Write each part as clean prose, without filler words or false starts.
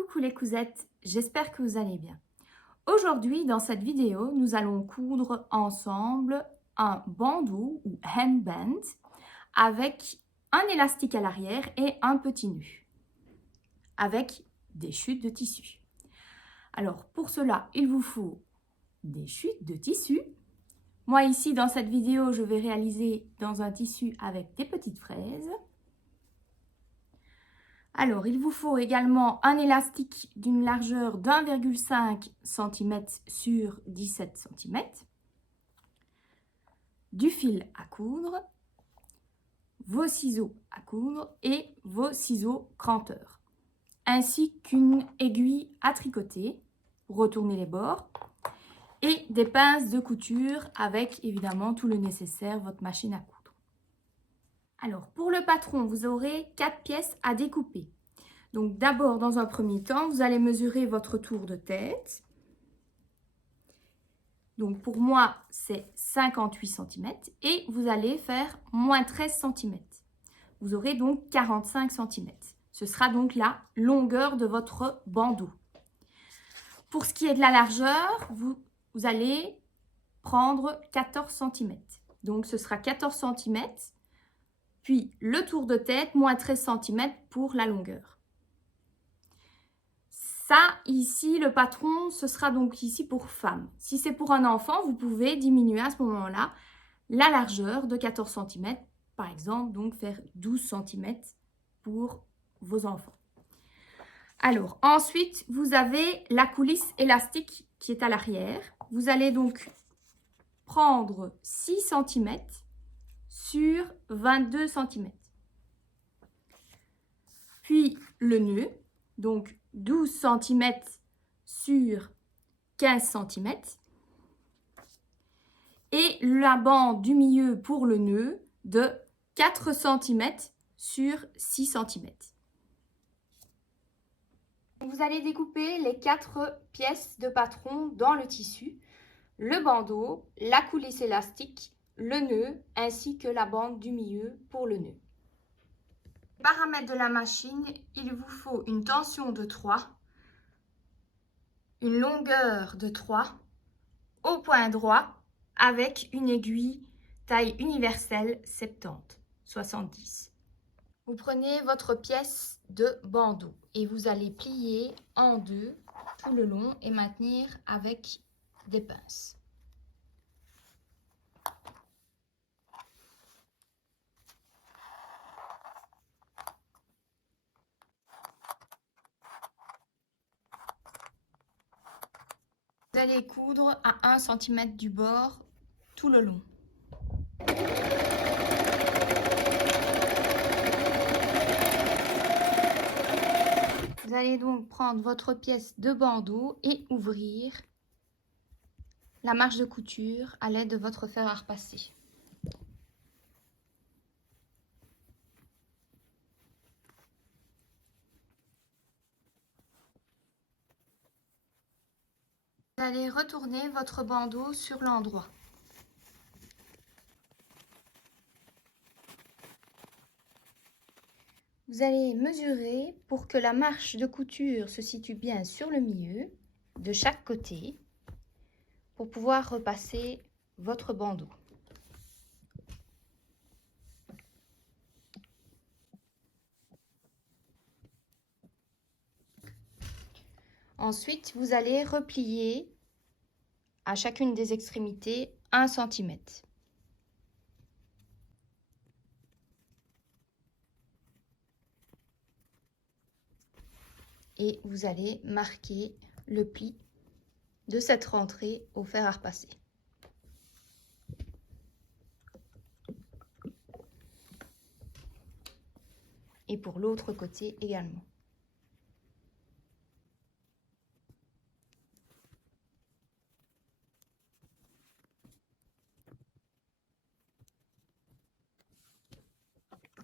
Coucou les cousettes, j'espère que vous allez bien. Aujourd'hui, dans cette vidéo, nous allons coudre ensemble un bandeau ou handband avec un élastique à l'arrière et un petit nœud avec des chutes de tissu. Alors pour cela, il vous faut des chutes de tissu. Moi ici, dans cette vidéo, je vais réaliser dans un tissu avec des petites fraises. Alors, il vous faut également un élastique d'une largeur d'1,5 cm sur 17 cm, du fil à coudre, vos ciseaux à coudre et vos ciseaux cranteurs, ainsi qu'une aiguille à tricoter pour retourner les bords et des pinces de couture avec évidemment tout le nécessaire, votre machine à coudre. Alors, pour le patron, vous aurez 4 pièces à découper. Donc d'abord, dans un premier temps, vous allez mesurer votre tour de tête. Donc pour moi, c'est 58 cm et vous allez faire moins 13 cm. Vous aurez donc 45 cm. Ce sera donc la longueur de votre bandeau. Pour ce qui est de la largeur, vous allez prendre 14 cm. Donc ce sera 14 cm, puis le tour de tête, moins 13 cm pour la longueur. Ça, ici, le patron, ce sera donc ici pour femme. Si c'est pour un enfant, vous pouvez diminuer à ce moment-là la largeur de 14 cm. Par exemple, donc faire 12 cm pour vos enfants. Alors, ensuite, vous avez la coulisse élastique qui est à l'arrière. Vous allez donc prendre 6 cm sur 22 cm. Puis le nœud, donc 12 cm sur 15 cm. Et la bande du milieu pour le nœud de 4 cm sur 6 cm. Vous allez découper les 4 pièces de patron dans le tissu, le bandeau, la coulisse élastique, le nœud ainsi que la bande du milieu pour le nœud. Paramètres de la machine, il vous faut une tension de 3, une longueur de 3 au point droit avec une aiguille taille universelle 70. Vous prenez votre pièce de bandeau et vous allez plier en deux tout le long et maintenir avec des pinces. Vous allez coudre à 1 cm du bord tout le long. Vous allez donc prendre votre pièce de bandeau et ouvrir la marge de couture à l'aide de votre fer à repasser. Vous allez retourner votre bandeau sur l'endroit. Vous allez mesurer pour que la marge de couture se situe bien sur le milieu de chaque côté pour pouvoir repasser votre bandeau. Ensuite, vous allez replier à chacune des extrémités 1 cm. Et vous allez marquer le pli de cette rentrée au fer à repasser. Et pour l'autre côté également.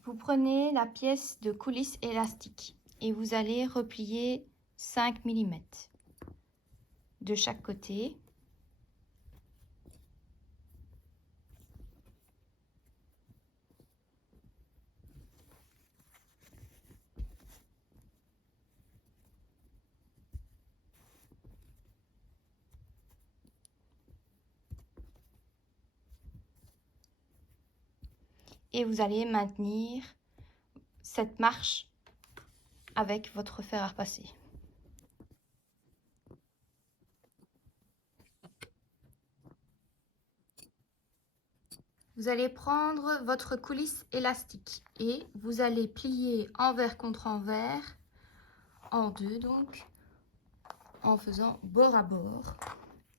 Vous prenez la pièce de coulisse élastique et vous allez replier 5 mm de chaque côté. et vous allez maintenir cette marche avec votre fer à repasser. Vous allez prendre votre coulisse élastique et vous allez plier envers contre envers, en deux donc, en faisant bord à bord.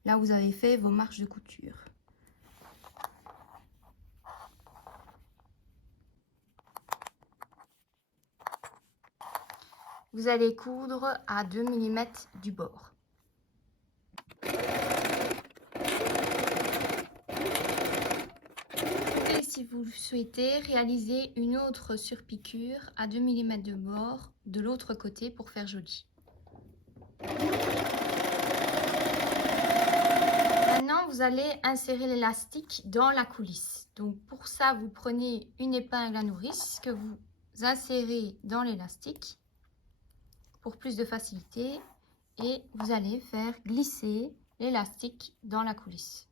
Là, vous avez fait vos marches de couture. Vous allez coudre à 2 mm du bord. Et si vous souhaitez réaliser une autre surpiqûre à 2 mm de bord de l'autre côté pour faire joli. Maintenant, vous allez insérer l'élastique dans la coulisse. Donc pour ça, vous prenez une épingle à nourrice que vous insérez dans l'élastique pour plus de facilité et vous allez faire glisser l'élastique dans la coulisse.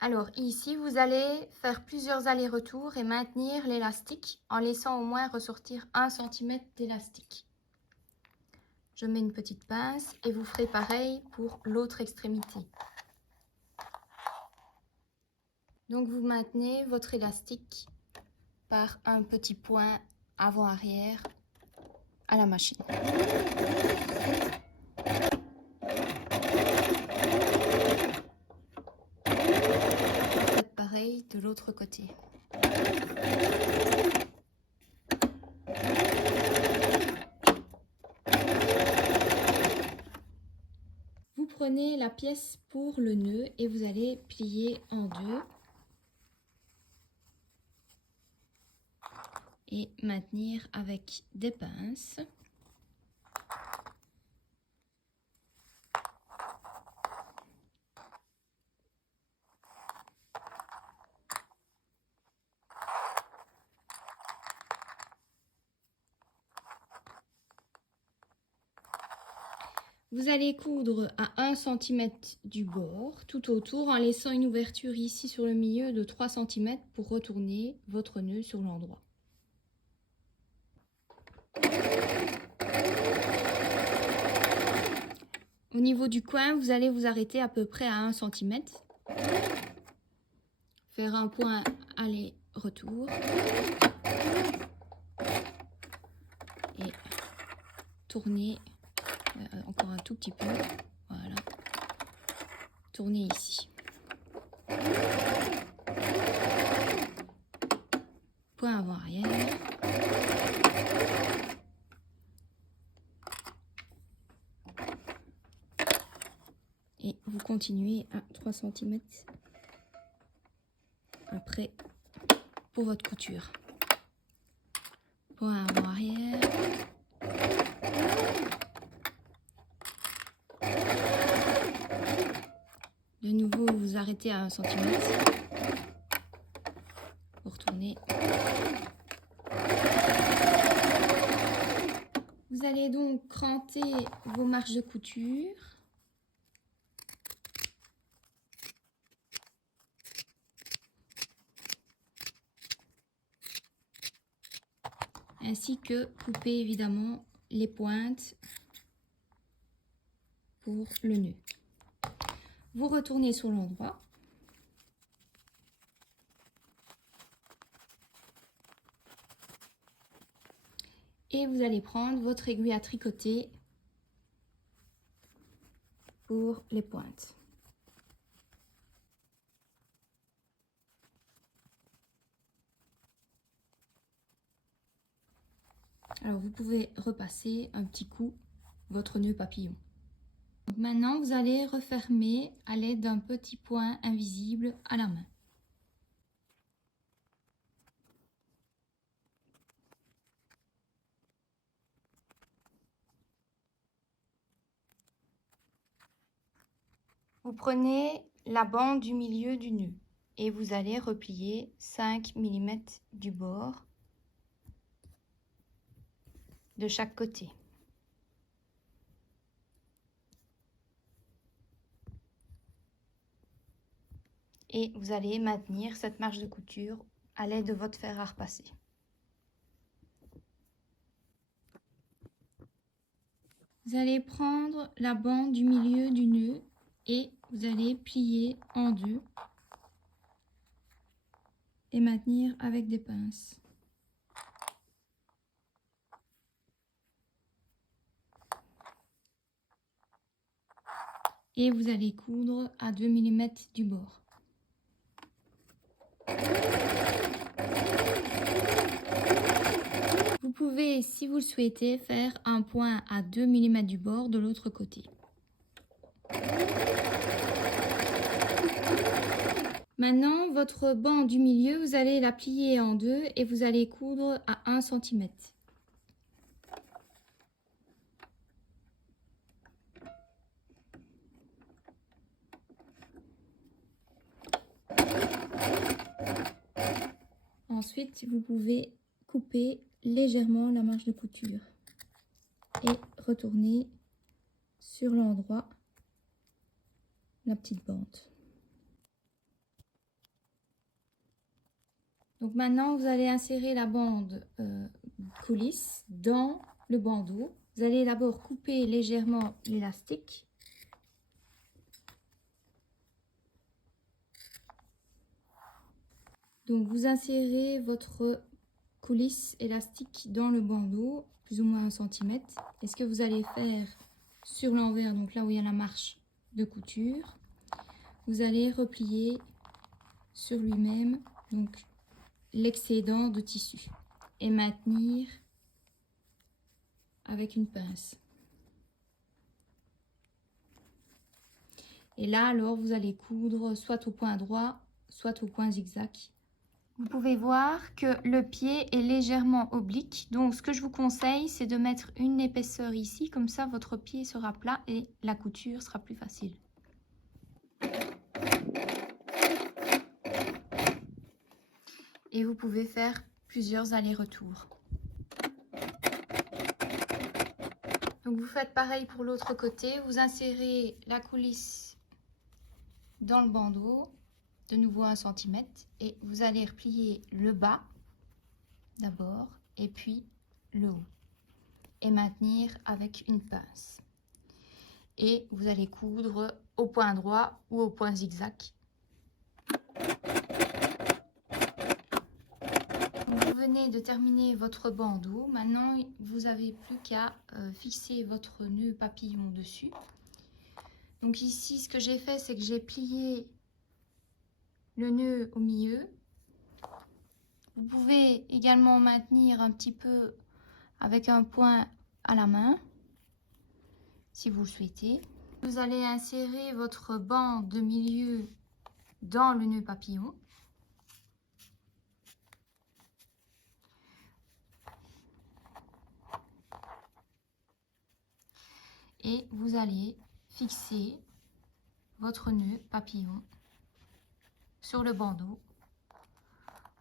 Alors ici, vous allez faire plusieurs allers-retours et maintenir l'élastique en laissant au moins ressortir 1 cm d'élastique. Je mets une petite pince et vous ferez pareil pour l'autre extrémité. Donc vous maintenez votre élastique par un petit point avant-arrière à la machine. Faites pareil de l'autre côté. Vous prenez la pièce pour le nœud et vous allez plier en deux et maintenir avec des pinces. Vous allez coudre à 1 cm du bord tout autour en laissant une ouverture ici sur le milieu de 3 cm pour retourner votre nœud sur l'endroit. Au niveau du coin, vous allez vous arrêter à peu près à 1 cm. Faire un point aller-retour. Et tourner encore un tout petit peu. Voilà. Tourner ici. Point avant-arrière. Et vous continuez à 3 cm après pour votre couture. Point avant-arrière. De nouveau, vous arrêtez à 1 cm. Vous retournez. Vous allez donc cranter vos marches de couture. Ainsi que couper évidemment les pointes pour le nœud. Vous retournez sur l'endroit. Et vous allez prendre votre aiguille à tricoter pour les pointes. Alors vous pouvez repasser un petit coup votre nœud papillon. Donc maintenant vous allez refermer à l'aide d'un petit point invisible à la main. Vous prenez la bande du milieu du nœud et vous allez replier 5 mm du bord de chaque côté. Et vous allez maintenir cette marge de couture à l'aide de votre fer à repasser. Vous allez prendre la bande du milieu du nœud et vous allez plier en deux et maintenir avec des pinces. Et vous allez coudre à 2 mm du bord. Vous pouvez, si vous le souhaitez, faire un point à 2 mm du bord de l'autre côté. Maintenant, votre bande du milieu, vous allez la plier en deux et vous allez coudre à 1 cm. Ensuite, vous pouvez couper légèrement la marge de couture et retourner sur l'endroit la petite bande. Donc maintenant, vous allez insérer la bande coulisse dans le bandeau. Vous allez d'abord couper légèrement l'élastique. Donc vous insérez votre coulisse élastique dans le bandeau, plus ou moins 1 cm. Et ce que vous allez faire sur l'envers, donc là où il y a la marche de couture, vous allez replier sur lui-même donc l'excédent de tissu et maintenir avec une pince. Et là alors vous allez coudre soit au point droit, soit au point zigzag. Vous pouvez voir que le pied est légèrement oblique, donc ce que je vous conseille c'est de mettre une épaisseur ici, comme ça votre pied sera plat et la couture sera plus facile. Et vous pouvez faire plusieurs allers-retours. Donc vous faites pareil pour l'autre côté, vous insérez la coulisse dans le bandeau, de nouveau 1 cm, et vous allez replier le bas d'abord et puis le haut et maintenir avec une pince. Et vous allez coudre au point droit ou au point zigzag. Vous venez de terminer votre bandeau. Maintenant, vous n'avez plus qu'à fixer votre nœud papillon dessus. Donc ici, ce que j'ai fait, c'est que j'ai plié le nœud au milieu. Vous pouvez également maintenir un petit peu avec un point à la main, si vous le souhaitez. Vous allez insérer votre bande de milieu dans le nœud papillon. Et vous allez fixer votre nœud papillon sur le bandeau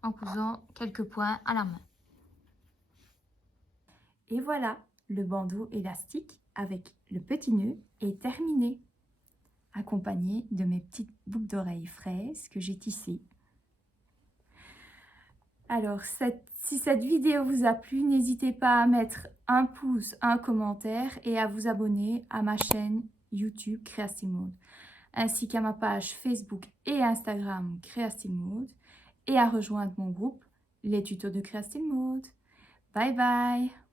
en cousant quelques points à la main. Et voilà, le bandeau élastique avec le petit nœud est terminé, accompagné de mes petites boucles d'oreilles fraises que j'ai tissées. Alors, si cette vidéo vous a plu, n'hésitez pas à mettre un pouce, un commentaire et à vous abonner à ma chaîne YouTube Creastill Mode, ainsi qu'à ma page Facebook et Instagram Creastill Mode et à rejoindre mon groupe Les Tutos de Creastill Mode. Bye bye!